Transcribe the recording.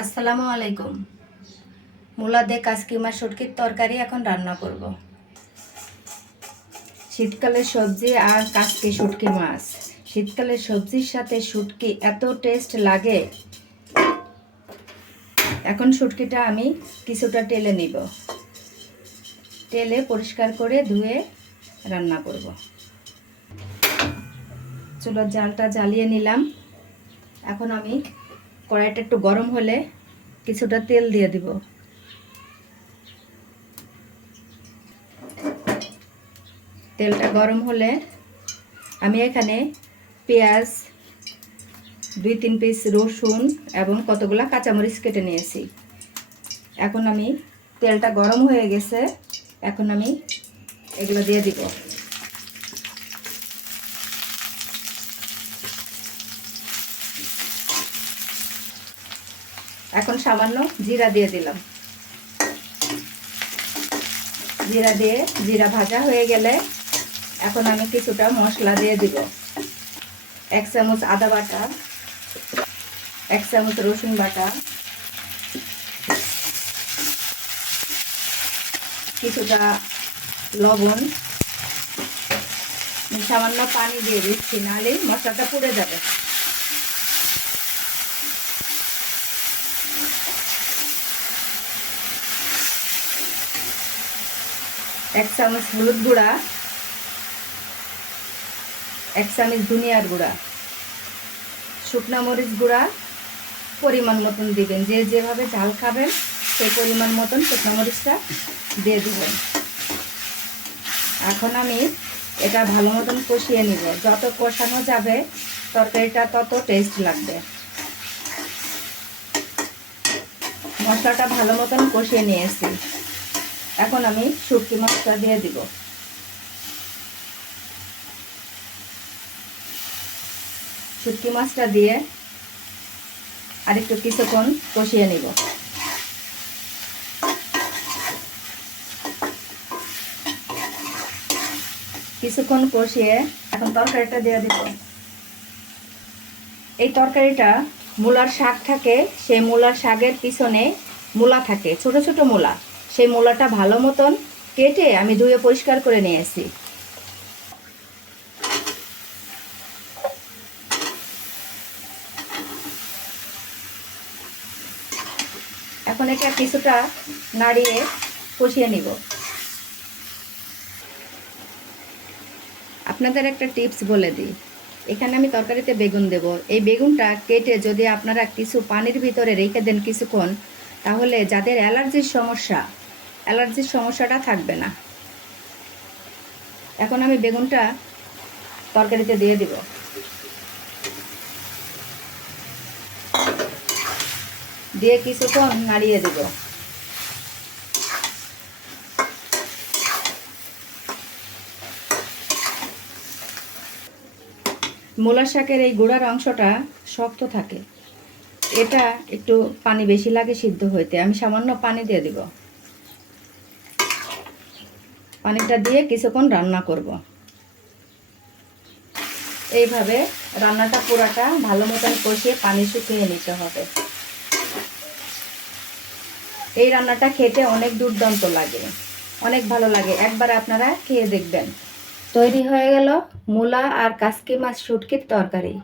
আসসালামু আলাইকুম। মূলা দিয়ে কাসকিমা শুটকির তরকারি এখন রান্না করব। শীতকালের সবজি আর কাসকি শুটকি মাছ। শীতকালের সবজির সাথে শুটকি এত টেস্ট লাগে। এখন শুটকিটা আমি কিছুটা টেলে নিব। টেলে পরিষ্কার করে ধুয়ে রান্না করব। চুলার জালটা জ্বালিয়ে নিলাম। এখন আমি কড়াইটা একটু গরম হলে কিছুটা তেল দিয়ে দিব। তেলটা গরম হলে আমি এখানে পেঁয়াজ, দুই তিন পিস রসুন এবং কতগুলা কাঁচামরিচ কেটে নিয়েছি। এখন আমি তেলটা গরম হয়ে গেছে, এখন আমি এগুলো দিয়ে দিব। এখন সামান্য জিরা দিয়ে দিলাম। জিরা দিয়ে জিরা ভাজা হয়ে গেলে এখন আমি কিছুটা মশলা দিয়ে দিব। এক চামচ আদা বাটা, এক চামচ রসুন বাটা, কিছুটা লবণ, সামান্য পানি দিয়ে দিচ্ছি, নাহলে মশলাটা পুড়ে যাবে। এক চামচ হলুদ গুঁড়া, এক চামচ ধনিয়ার গুঁড়া, শুকনা মরিচ গুঁড়া পরিমাণ মতন দিবেন। যে যেভাবে ঝাল খাবেন, সেই পরিমাণ মতন শুকনো মরিচটা দিয়ে দিবেন। এখন আমি এটা ভালো মতন কষিয়ে নিব। যত কষানো যাবে, তরকারিটা তত টেস্ট লাগবে। মশলাটা ভালো মতন কষিয়ে নিয়েছি। এখন আমি শুটকি মাছটা দিয়ে দিব। শুটকি মাছটা দিয়ে আর একটু কিছুক্ষণ কষিয়ে নিব। কিছুক্ষণ কষিয়ে এখন তরকারিটা দিয়ে দিব। এই তরকারিটা মূলার শাক থাকে, সেই মূলার শাকের পিছনে মূলা থাকে, ছোট ছোট মূলা। সেই মূলাটা ভালো মতন কেটে আমি ধুয়ে পরিষ্কার করে নিয়ে নিয়েছি। এখন এটা কিছুটা নাড়িয়ে কষিয়ে নিব। আপনাদের একটা টিপস বলে দিই। এখানে আমি তরকারিতে বেগুন দেব। এই বেগুনটা কেটে যদি আপনারা কিছু পানির ভিতরে রেখে দেন কিছুক্ষণ, তাহলে যাদের অ্যালার্জির সমস্যা অ্যালার্জির সমস্যাটা থাকবে না। এখন আমি বেগুনটা তরকারিতে দিয়ে দিব। দিয়ে কিছুক্ষণ নাড়িয়ে দেব। মূলা শাকের এই গোড়ার অংশটা শক্ত থাকে। এটা একটু পানি বেশি লাগে সিদ্ধ হইতে। আমি সামান্য পানি দিয়ে দিব। পানিটা দিয়ে কিছুক্ষণ রান্না করব। এইভাবে রান্নাটা পুরাটা ভালো মতন কষিয়ে পানি শুকিয়ে নিতে হবে। এই রান্নাটা খেতে অনেক দুর্দান্ত লাগে, অনেক ভালো লাগে। একবার আপনারা খেয়ে দেখবেন। তৈরি হয়ে গেল মূলা আর কাসকি মাছ শুটকির তরকারি।